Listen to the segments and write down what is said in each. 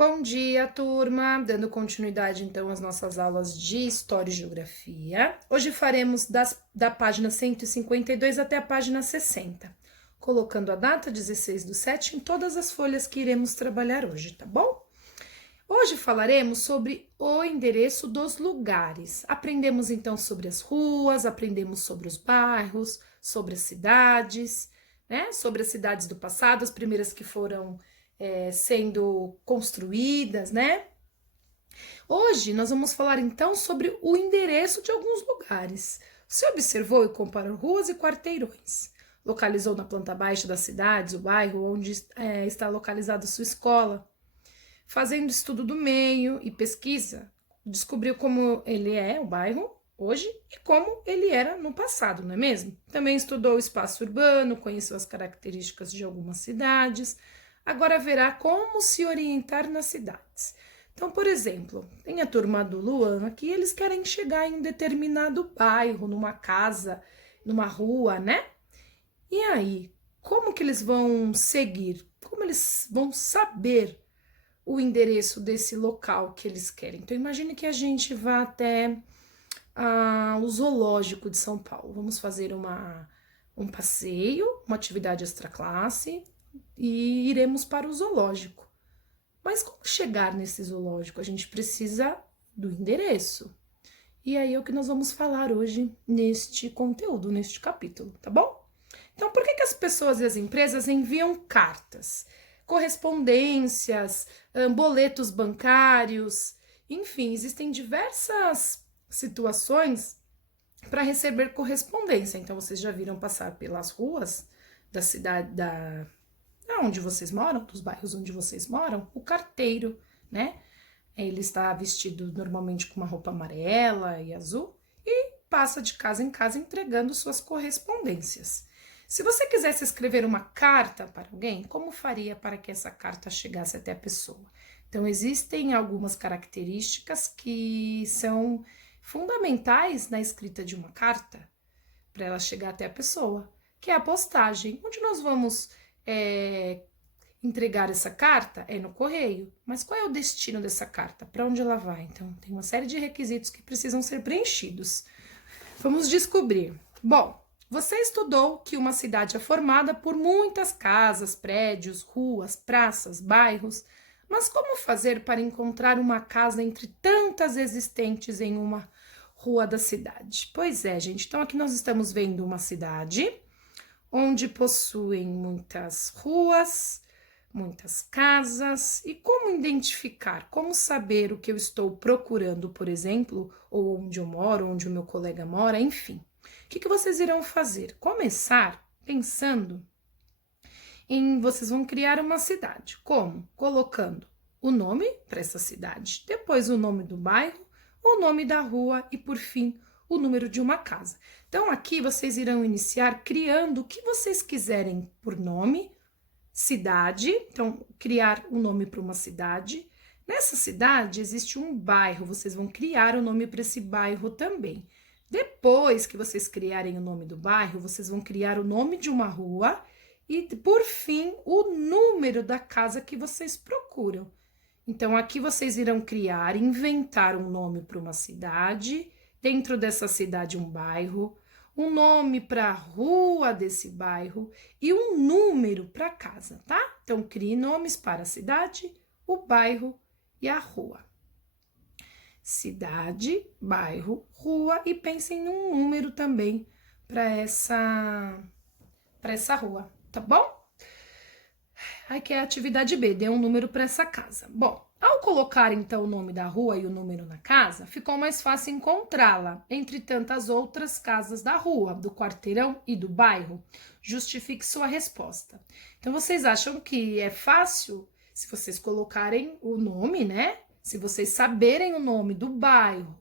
Bom dia, turma! Dando continuidade então às nossas aulas de História e Geografia. Hoje faremos da página 152 até a página 60, colocando a data 16/7 em todas as folhas que iremos trabalhar hoje, tá bom? Hoje falaremos sobre o endereço dos lugares. Aprendemos então sobre as ruas, aprendemos sobre os bairros, sobre as cidades, né? Sobre as cidades do passado, as primeiras que foram sendo construídas, né? Hoje nós vamos falar então sobre o endereço de alguns lugares. Você observou e comparou ruas e quarteirões. Localizou na planta baixa das cidades o bairro onde está localizada sua escola. Fazendo estudo do meio e pesquisa, descobriu como ele é, o bairro, hoje, e como ele era no passado, não é mesmo? Também estudou o espaço urbano, conheceu as características de algumas cidades, agora verá como se orientar nas cidades. Então, por exemplo, tem a turma do Luan aqui, eles querem chegar em um determinado bairro, numa casa, numa rua, né? E aí, como que eles vão seguir? Como eles vão saber o endereço desse local que eles querem? Então, imagine que a gente vá até o zoológico de São Paulo. Vamos fazer um passeio, uma atividade extraclasse e iremos para o zoológico. Mas como chegar nesse zoológico? A gente precisa do endereço. E aí é o que nós vamos falar hoje neste conteúdo, neste capítulo, tá bom? Então, por que as pessoas e as empresas enviam cartas, correspondências, boletos bancários? Enfim, existem diversas situações para receber correspondência. Então, vocês já viram passar pelas ruas da cidade, onde vocês moram, dos bairros onde vocês moram, o carteiro, né? Ele está vestido normalmente com uma roupa amarela e azul e passa de casa em casa entregando suas correspondências. Se você quisesse escrever uma carta para alguém, como faria para que essa carta chegasse até a pessoa? Então, existem algumas características que são fundamentais na escrita de uma carta para ela chegar até a pessoa, que é a postagem. Onde nós vamos entregar essa carta? É no correio. Mas qual é o destino dessa carta? Para onde ela vai? Então, tem uma série de requisitos que precisam ser preenchidos. Vamos descobrir. Bom, você estudou que uma cidade é formada por muitas casas, prédios, ruas, praças, bairros, mas como fazer para encontrar uma casa entre tantas existentes em uma rua da cidade? Pois é, gente, então aqui nós estamos vendo uma cidade onde possuem muitas ruas, muitas casas. E como identificar, como saber o que eu estou procurando, por exemplo, ou onde eu moro, onde o meu colega mora, enfim. O que vocês irão fazer? Começar pensando vocês vão criar uma cidade. Como? Colocando o nome para essa cidade, depois o nome do bairro, o nome da rua e, por fim, o número de uma casa. Então, aqui vocês irão iniciar criando o que vocês quiserem por nome, cidade, então criar um nome para uma cidade. Nessa cidade existe um bairro, vocês vão criar o nome para esse bairro também. Depois que vocês criarem o nome do bairro, vocês vão criar o nome de uma rua e, por fim, o número da casa que vocês procuram. Então, aqui vocês irão criar, inventar um nome para uma cidade, dentro dessa cidade um bairro, um nome para a rua desse bairro e um número para a casa, tá? Então, crie nomes para a cidade, o bairro e a rua. Cidade, bairro, rua e pensem num número também para essa rua, tá bom? Aqui é a atividade B, dê um número para essa casa. Bom, ao colocar então o nome da rua e o número na casa, ficou mais fácil encontrá-la entre tantas outras casas da rua, do quarteirão e do bairro. Justifique sua resposta. Então, vocês acham que é fácil se vocês colocarem o nome, né? Se vocês saberem o nome do bairro,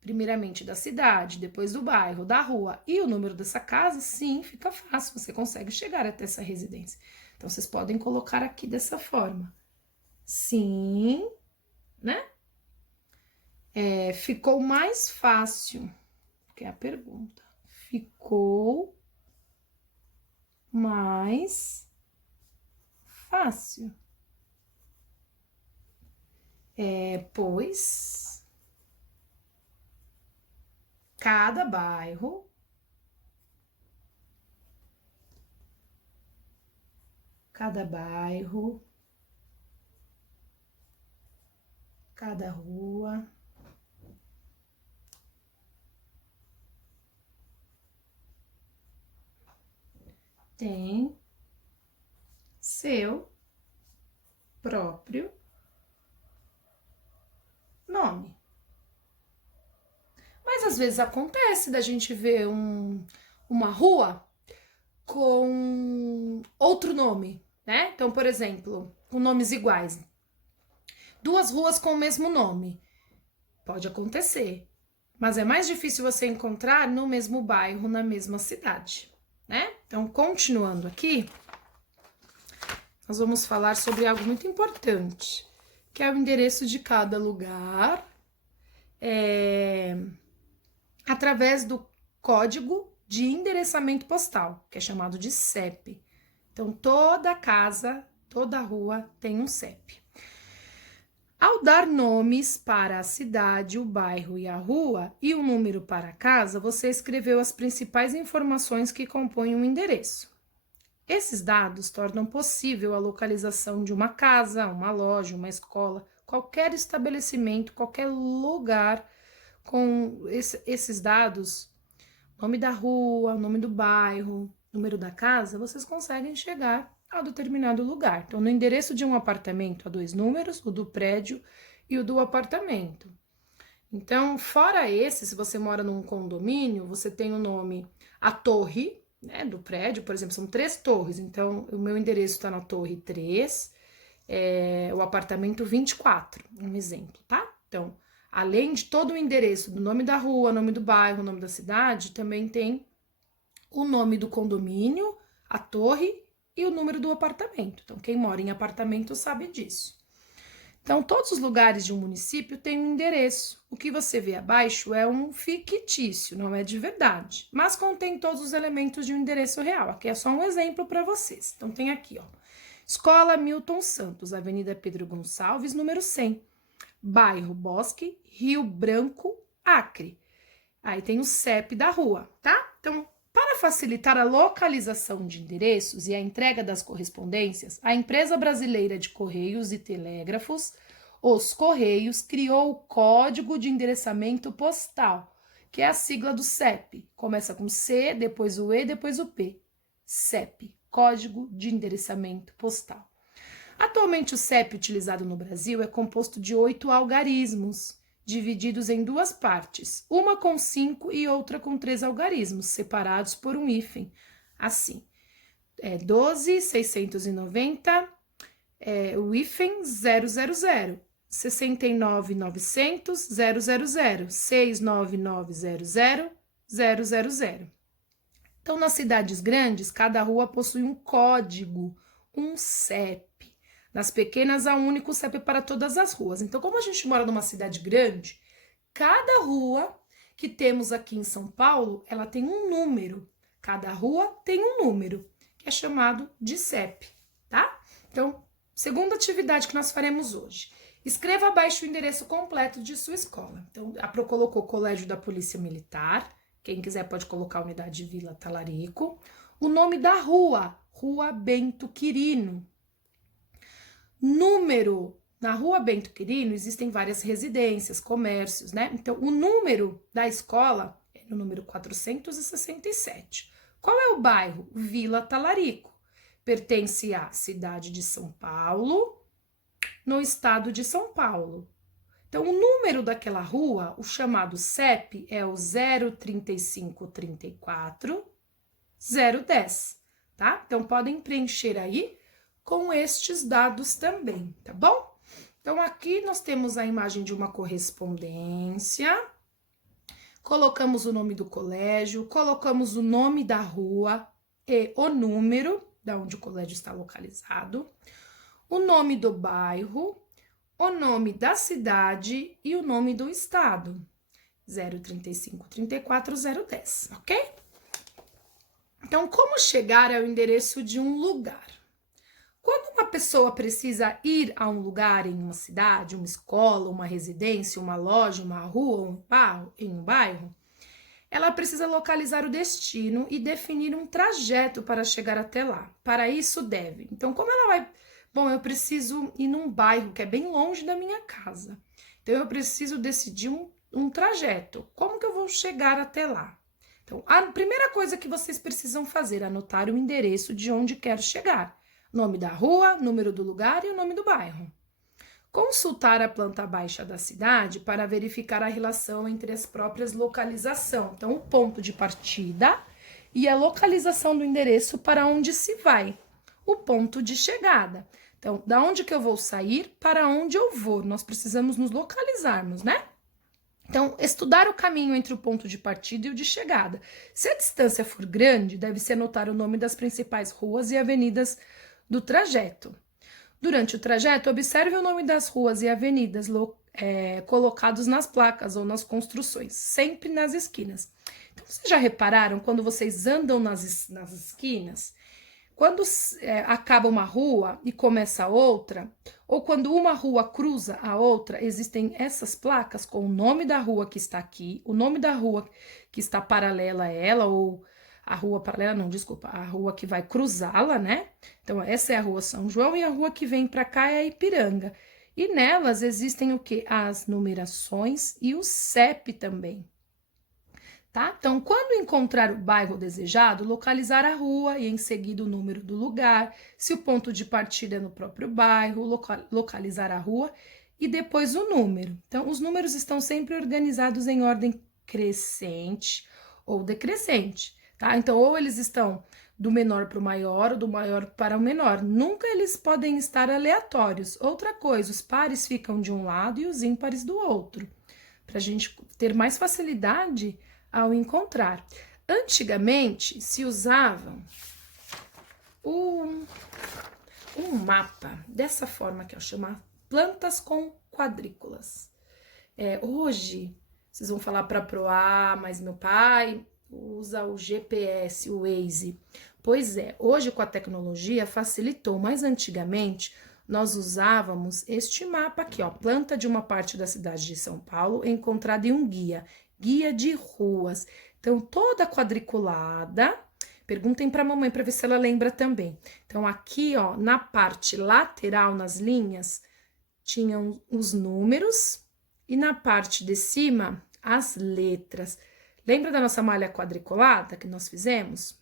primeiramente da cidade, depois do bairro, da rua e o número dessa casa, sim, fica fácil, você consegue chegar até essa residência. Então, vocês podem colocar aqui dessa forma. Sim, né? Ficou mais fácil, que é a pergunta. Ficou mais fácil. Pois cada bairro cada rua tem seu próprio nome. Mas às vezes acontece da gente ver uma rua com outro nome, né? Então, por exemplo, com nomes iguais. Duas ruas com o mesmo nome. Pode acontecer. Mas é mais difícil você encontrar no mesmo bairro, na mesma cidade, né? Então, continuando aqui, nós vamos falar sobre algo muito importante, que é o endereço de cada lugar, através do código de endereçamento postal, que é chamado de CEP. Então, toda casa, toda rua tem um CEP. Ao dar nomes para a cidade, o bairro e a rua e o número para a casa, você escreveu as principais informações que compõem o endereço. Esses dados tornam possível a localização de uma casa, uma loja, uma escola, qualquer estabelecimento, qualquer lugar com esses dados, nome da rua, nome do bairro, número da casa, vocês conseguem chegar a determinado lugar. Então, no endereço de um apartamento, há 2 números, o do prédio e o do apartamento. Então, fora esse, se você mora num condomínio, você tem o nome, a torre, né, do prédio, por exemplo, são 3 torres. Então, o meu endereço está na torre 3, o apartamento 24, um exemplo, tá? Então, além de todo o endereço do nome da rua, nome do bairro, nome da cidade, também tem o nome do condomínio, a torre e o número do apartamento. Então, quem mora em apartamento sabe disso. Então, todos os lugares de um município têm um endereço. O que você vê abaixo é um fictício, não é de verdade, mas contém todos os elementos de um endereço real. Aqui é só um exemplo para vocês. Então, tem aqui, ó, Escola Milton Santos, Avenida Pedro Gonçalves, número 100, bairro Bosque, Rio Branco, Acre. Aí tem o CEP da rua, tá? Então, para facilitar a localização de endereços e a entrega das correspondências, a Empresa Brasileira de Correios e Telégrafos, os Correios, criou o Código de Endereçamento Postal, que é a sigla do CEP. Começa com C, depois o E, depois o P. CEP, Código de Endereçamento Postal. Atualmente, o CEP utilizado no Brasil é composto de 8 algarismos, divididos em 2 partes, uma com 5 e outra com 3 algarismos, separados por um hífen, assim, 12.690, o hífen 000, 69.900, 000, 69900, 000. Então, nas cidades grandes, cada rua possui um código, um CEP. Nas pequenas, há um único CEP para todas as ruas. Então, como a gente mora numa cidade grande, cada rua que temos aqui em São Paulo, ela tem um número. Cada rua tem um número, que é chamado de CEP, tá? Então, segunda atividade que nós faremos hoje. Escreva abaixo o endereço completo de sua escola. Então, a Pro colocou Colégio da Polícia Militar. Quem quiser pode colocar Unidade Vila Talarico. O nome da rua, Rua Bento Quirino. Número, na Rua Bento Quirino existem várias residências, comércios, né? Então, o número da escola é o número 467. Qual é o bairro? Vila Talarico. Pertence à cidade de São Paulo, no estado de São Paulo. Então, o número daquela rua, o chamado CEP, é o 03534 010, tá? Então, podem preencher aí com estes dados também, tá bom? Então, aqui nós temos a imagem de uma correspondência, colocamos o nome do colégio, colocamos o nome da rua e o número da onde o colégio está localizado, o nome do bairro, o nome da cidade e o nome do estado, 03534 010, ok? Então, como chegar ao endereço de um lugar? Quando uma pessoa precisa ir a um lugar em uma cidade, uma escola, uma residência, uma loja, uma rua, em um bairro, ela precisa localizar o destino e definir um trajeto para chegar até lá. Para isso deve. Então, como ela vai... Bom, eu preciso ir num bairro que é bem longe da minha casa. Então, eu preciso decidir um trajeto. Como que eu vou chegar até lá? Então, a primeira coisa que vocês precisam fazer é anotar o endereço de onde quero chegar. Nome da rua, número do lugar e o nome do bairro. Consultar a planta baixa da cidade para verificar a relação entre as próprias localizações. Então, o ponto de partida e a localização do endereço para onde se vai. O ponto de chegada. Então, da onde que eu vou sair, para onde eu vou. Nós precisamos nos localizarmos, né? Então, estudar o caminho entre o ponto de partida e o de chegada. Se a distância for grande, deve-se anotar o nome das principais ruas e avenidas do trajeto. Durante o trajeto, observe o nome das ruas e avenidas colocados nas placas ou nas construções, sempre nas esquinas. Então, vocês já repararam quando vocês andam nas esquinas? Quando acaba uma rua e começa outra, ou quando uma rua cruza a outra, existem essas placas com o nome da rua que está aqui, o nome da rua que está paralela a ela, ou a rua paralela, não, desculpa, a rua que vai cruzá-la, né? Então, essa é a rua São João e a rua que vem para cá é a Ipiranga. E nelas existem o quê? As numerações e o CEP também. Tá? Então, quando encontrar o bairro desejado, localizar a rua e em seguida o número do lugar, se o ponto de partida é no próprio bairro, localizar a rua e depois o número. Então, os números estão sempre organizados em ordem crescente ou decrescente, tá? Então, ou eles estão do menor para o maior ou do maior para o menor. Nunca eles podem estar aleatórios. Outra coisa, os pares ficam de um lado e os ímpares do outro, para a gente ter mais facilidade ao encontrar. Antigamente se usava um mapa dessa forma que eu chamo plantas com quadrículas. Hoje vocês vão falar para proar, mas meu pai usa o GPS, o Waze. Pois é, hoje com a tecnologia facilitou, mas antigamente nós usávamos este mapa aqui, ó, planta de uma parte da cidade de São Paulo encontrada em um guia de ruas. Então, toda quadriculada, perguntem para a mamãe para ver se ela lembra também. Então, aqui, ó, na parte lateral, nas linhas, tinham os números e na parte de cima, as letras. Lembra da nossa malha quadriculada que nós fizemos?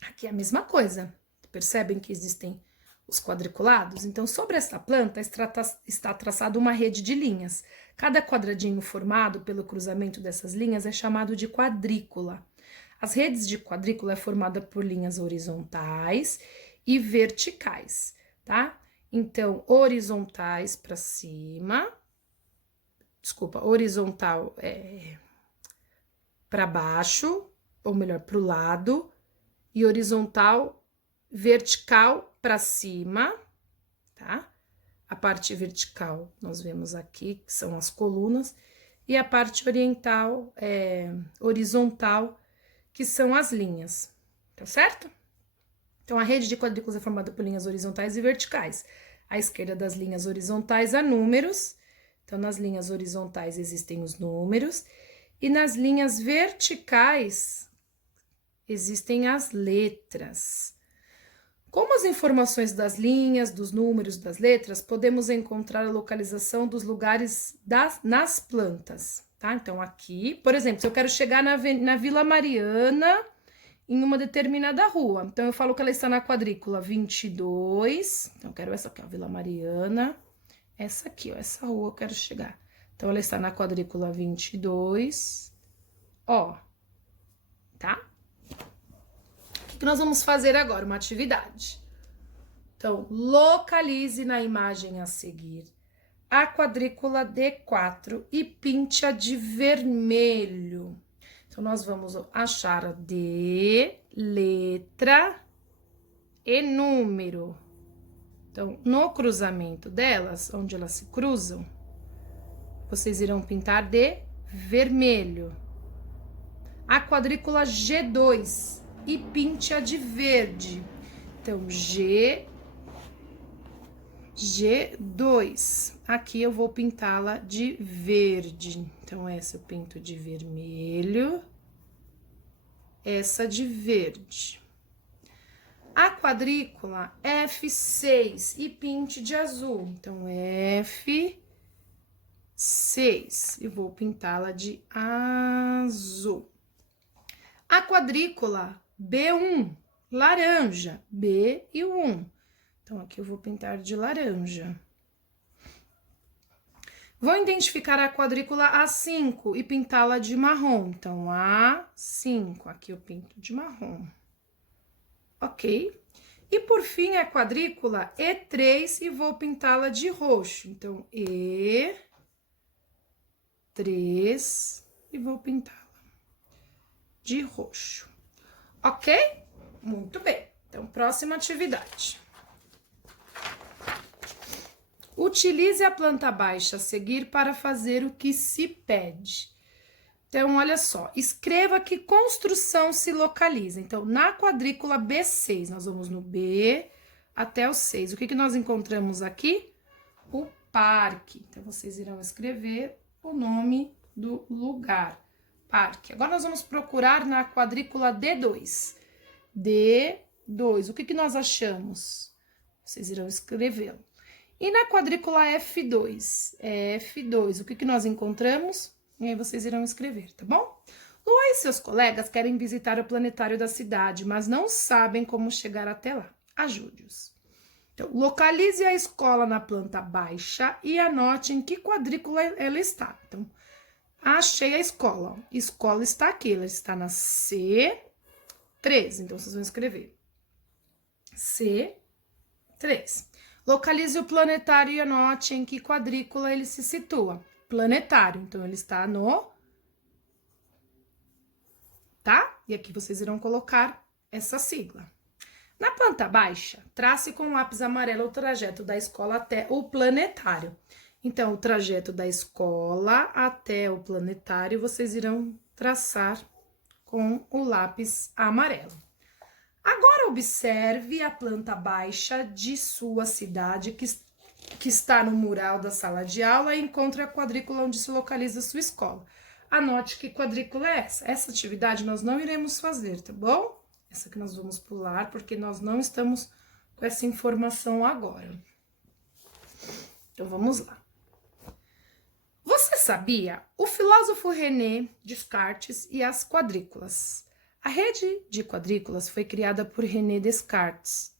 Aqui é a mesma coisa. Percebem que existem os quadriculados? Então, sobre essa planta está traçada uma rede de linhas. Cada quadradinho formado pelo cruzamento dessas linhas é chamado de quadrícula. As redes de quadrícula é formada por linhas horizontais e verticais, tá? Então, horizontais para cima, horizontal para baixo, ou melhor, para o lado, e vertical para cima, tá? A parte vertical nós vemos aqui, que são as colunas, e a parte horizontal, que são as linhas, tá certo? Então, a rede de quadrículas é formada por linhas horizontais e verticais. À esquerda das linhas horizontais há números, então nas linhas horizontais existem os números, e nas linhas verticais existem as letras. Como as informações das linhas, dos números, das letras, podemos encontrar a localização dos lugares nas plantas, tá? Então, aqui, por exemplo, se eu quero chegar na Vila Mariana, em uma determinada rua, então eu falo que ela está na quadrícula 22, então eu quero essa aqui, ó, Vila Mariana, essa aqui, ó, essa rua eu quero chegar. Então, ela está na quadrícula 22, ó, tá? O que nós vamos fazer agora? Uma atividade. Então, localize na imagem a seguir a quadrícula D4 e pinte-a de vermelho. Então, nós vamos achar a D, letra e número. Então, no cruzamento delas, onde elas se cruzam, vocês irão pintar de vermelho. A quadrícula G2 e pinte-a de verde. Então, G, G2. Aqui eu vou pintá-la de verde. Então, essa eu pinto de vermelho. Essa de verde. A quadrícula F6 e pinte de azul. Então, F6 e vou pintá-la de azul. A quadrícula B1, laranja, B e o 1. Então, aqui eu vou pintar de laranja. Vou identificar a quadrícula A5 e pintá-la de marrom. Então, A5, aqui eu pinto de marrom. Ok? E por fim, a quadrícula E3 e vou pintá-la de roxo. Então, E3 e vou pintá-la de roxo. Ok? Muito bem. Então, próxima atividade. Utilize a planta baixa a seguir para fazer o que se pede. Então, olha só, escreva que construção se localiza. Então, na quadrícula B6, nós vamos no B até o 6. O que nós encontramos aqui? O parque. Então, vocês irão escrever o nome do lugar, parque. Agora, nós vamos procurar na quadrícula D2. D2, o que nós achamos? Vocês irão escrevê-lo. E na quadrícula F2, F2, o que nós encontramos? E aí vocês irão escrever, tá bom? Lua e seus colegas querem visitar o planetário da cidade, mas não sabem como chegar até lá. Ajude-os. Então, localize a escola na planta baixa e anote em que quadrícula ela está. Então, achei a escola. Escola está aqui, ela está na C3. Então, vocês vão escrever C3. Localize o planetário e anote em que quadrícula ele se situa. Planetário, então ele está no... Tá? E aqui vocês irão colocar essa sigla. Na planta baixa, trace com lápis amarelo o trajeto da escola até o planetário. Então, o trajeto da escola até o planetário, vocês irão traçar com o lápis amarelo. Agora, observe a planta baixa de sua cidade, que está no mural da sala de aula, e encontre a quadrícula onde se localiza a sua escola. Anote que quadrícula é essa. Essa atividade nós não iremos fazer, tá bom? Essa que nós vamos pular, porque nós não estamos com essa informação agora. Então, vamos lá. Você sabia? O filósofo René Descartes e as quadrículas. A rede de quadrículas foi criada por René Descartes.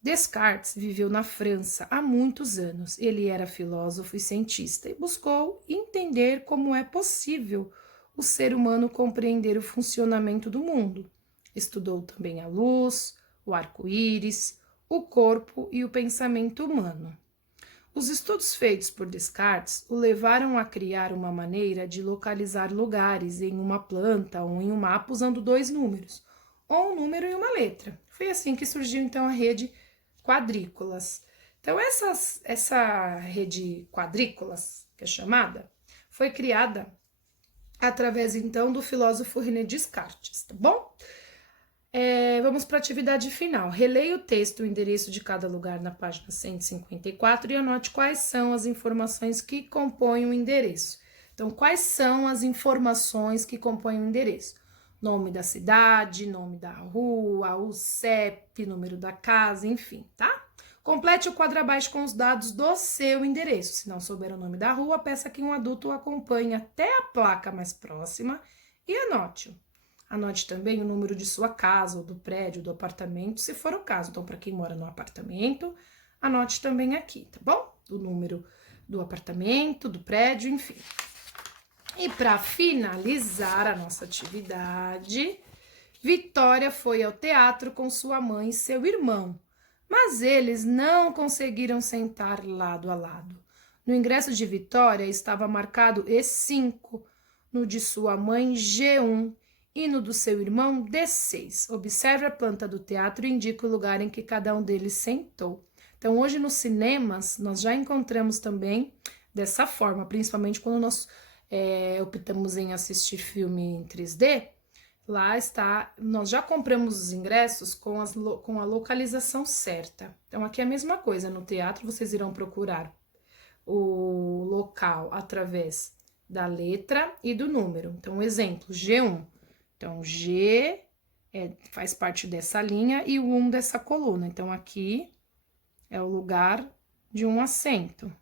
Descartes viveu na França há muitos anos. Ele era filósofo e cientista e buscou entender como é possível o ser humano compreender o funcionamento do mundo. Estudou também a luz, o arco-íris, o corpo e o pensamento humano. Os estudos feitos por Descartes o levaram a criar uma maneira de localizar lugares em uma planta ou em um mapa usando 2 números, ou um número e uma letra. Foi assim que surgiu, então, a rede quadrículas. Então, essa rede quadrículas, que é chamada, foi criada através, então, do filósofo René Descartes, tá bom? Vamos para a atividade final. Releia o texto, o endereço de cada lugar na página 154 e anote quais são as informações que compõem o endereço. Então, quais são as informações que compõem o endereço? Nome da cidade, nome da rua, o CEP, número da casa, enfim, tá? Complete o quadro abaixo com os dados do seu endereço. Se não souber o nome da rua, peça que um adulto o acompanhe até a placa mais próxima e anote-o. Anote também o número de sua casa, ou do prédio, do apartamento, se for o caso. Então, para quem mora no apartamento, anote também aqui, tá bom? O número do apartamento, do prédio, enfim. E para finalizar a nossa atividade, Vitória foi ao teatro com sua mãe e seu irmão, mas eles não conseguiram sentar lado a lado. No ingresso de Vitória estava marcado E5, no de sua mãe G1, e no do seu irmão D6. Observe a planta do teatro e indique o lugar em que cada um deles sentou. Então, hoje nos cinemas, nós já encontramos também dessa forma, principalmente quando nós optamos em assistir filme em 3D, Lá está, nós já compramos os ingressos com a localização certa. Então, aqui é a mesma coisa, no teatro vocês irão procurar o local através da letra e do número. Então, exemplo, G1. Então, G faz parte dessa linha e o 1 dessa coluna. Então, aqui é o lugar de um assento,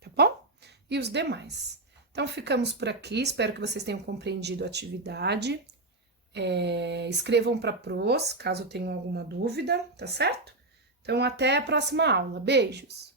tá bom? E os demais. Então, ficamos por aqui. Espero que vocês tenham compreendido a atividade. Escrevam para pros, caso tenham alguma dúvida, tá certo? Então, até a próxima aula. Beijos!